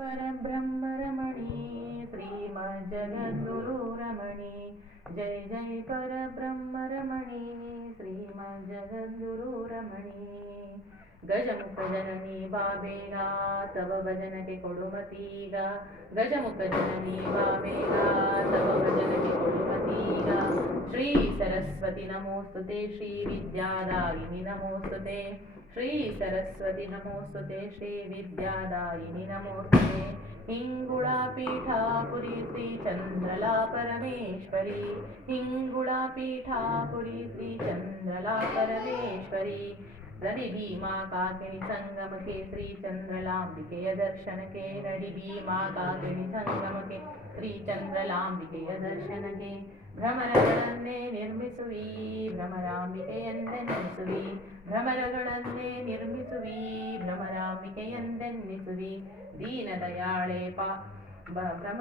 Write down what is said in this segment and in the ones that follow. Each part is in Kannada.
परब्रह्मरमणी श्रीमज्जगद्गुरुरमणी जय जय परब्रह्मरमणी श्रीमज्जगद्गुरुरमणी ಗಜಮುಖ ಜನನಿ ಬಾಬೇಗ ತವ ಭಜನಕ್ಕೆ ಕೊಡುಮತೀಗ ಗಜಮುಖ ಜನನಿ ಬಾಬೇಗ ತವ ಭಜನಕ್ಕೆ ಕೊಡುಮತೀಗ ಶ್ರೀ ಸರಸ್ವತಿ ನಮೋಸ್ತುತೆ ಶ್ರೀ ವಿದ್ಯಾದಾಯಿನಿ ನಮೋಸ್ತುತೆ ಶ್ರೀ ಸರಸ್ವತಿ ನಮೋಸ್ತುತೆ ಶ್ರೀ ವಿದ್ಯಾದಾಯಿನಿ ನಮೋಸ್ತುತೆ ಹಿಂಗುಳ ಪೀಠಾಪುರಿ ಶ್ರೀ ಚಂದ್ರಲಾ ಪರಮೇಶ್ವರಿ ಹಿಂಗುಳ ಪೀಠಾಪುರಿ ಶ್ರೀ ಚಂದ್ರಲಾ ಪರಮೇಶ್ವರಿ रवि भीमा काकिनी संगम के श्री चंद्रलांबिकेय दर्शन के रवि भीमा काकिनी संगम के श्री चंद्रलांबिकेय दर्शन के ಭ್ರಮರಗಳನ್ನೇ ನಿರ್ಮಿಸುವಿ ಭ್ರಮರಾಂಬಿಕೆಯೆಂದೆನ್ನಿಸುವಿ ಭ್ರಮರಗಳನ್ನೇ ನಿರ್ಮಿಸುವಿ ಭ್ರಮರಾಂಬಿಕೆಯೆಂದೆನ್ನಿಸುವಿ ದೀನದಯಾಳೆ ಭ್ರಮ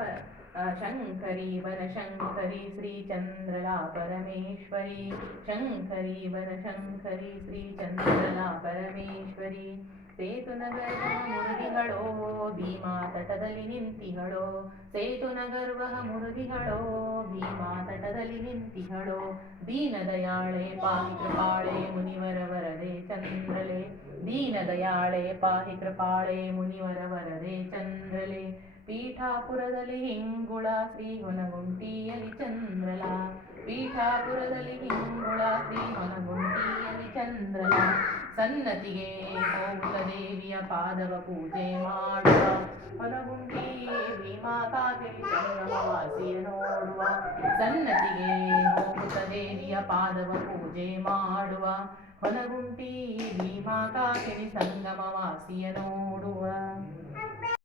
ಶಂಕರಿ ವನಶಂಕರಿ ಶ್ರೀ ಚಂದ್ರಲಾ ಪರಮೇಶ್ವರಿ ಶಂಕರಿ ವನಶಂಕರಿ ಶ್ರೀ ಚಂದ್ರಲಾ ಪರಮೇಶ್ವರಿ ಸೇತುನಗರ್ವ ಮುರುಗಿಗಳೋ ಭೀಮಾ ತಟದಲ್ಲಿ ನಿಂತಿಗಳೋ ಸೇತುನಗರ್ವ ಮುರುಗಿಗಳೋ ಭೀಮಾ ತಟದಲ್ಲಿ ನಿಂತಿಗಳೋ ದೀನದಯಾಳೆ ಪಾಹಿ ಕೃಪಾಳೆ ಮುನಿವರ ವರದೆ ಚಂದ್ರಲೆ ದೀನದಯಾಳೆ ಪಾಹಿ ಕೃಪಾಳೆ ಮುನಿವರ ವರದೆ ಚಂದ್ರಲೆ ಪೀಠಾಪುರದಲ್ಲಿ ಹಿಂಗುಳ ಶ್ರೀ ಹೊನಗುಂಟಿಯಲಿ ಚಂದ್ರಲ ಪೀಠಾಪುರದಲ್ಲಿ ಹಿಂಗುಳ ಶ್ರೀ ಹೊನಗುಂಟಿಯಲಿ ಚಂದ್ರಲ ಸನ್ನತಿಗೆ ಹೋಗುತ್ತ ದೇವಿಯ ಪಾದವ ಪೂಜೆ ಮಾಡುವ ಹೊನಗುಂಟಿ ಭೀಮಾ ಕಾಕೆರಿ ಸಂಗಮವಾಸಿಯ ನೋಡುವ ಸನ್ನತಿಗೆ ಹೋಗುತ್ತ ದೇವಿಯ ಪಾದವ ಪೂಜೆ ಮಾಡುವ ಹೊನಗುಂಟಿ ಭೀಮಾ ಕಾಕೆರಿ ಸಂಗಮವಾಸಿಯ ನೋಡುವ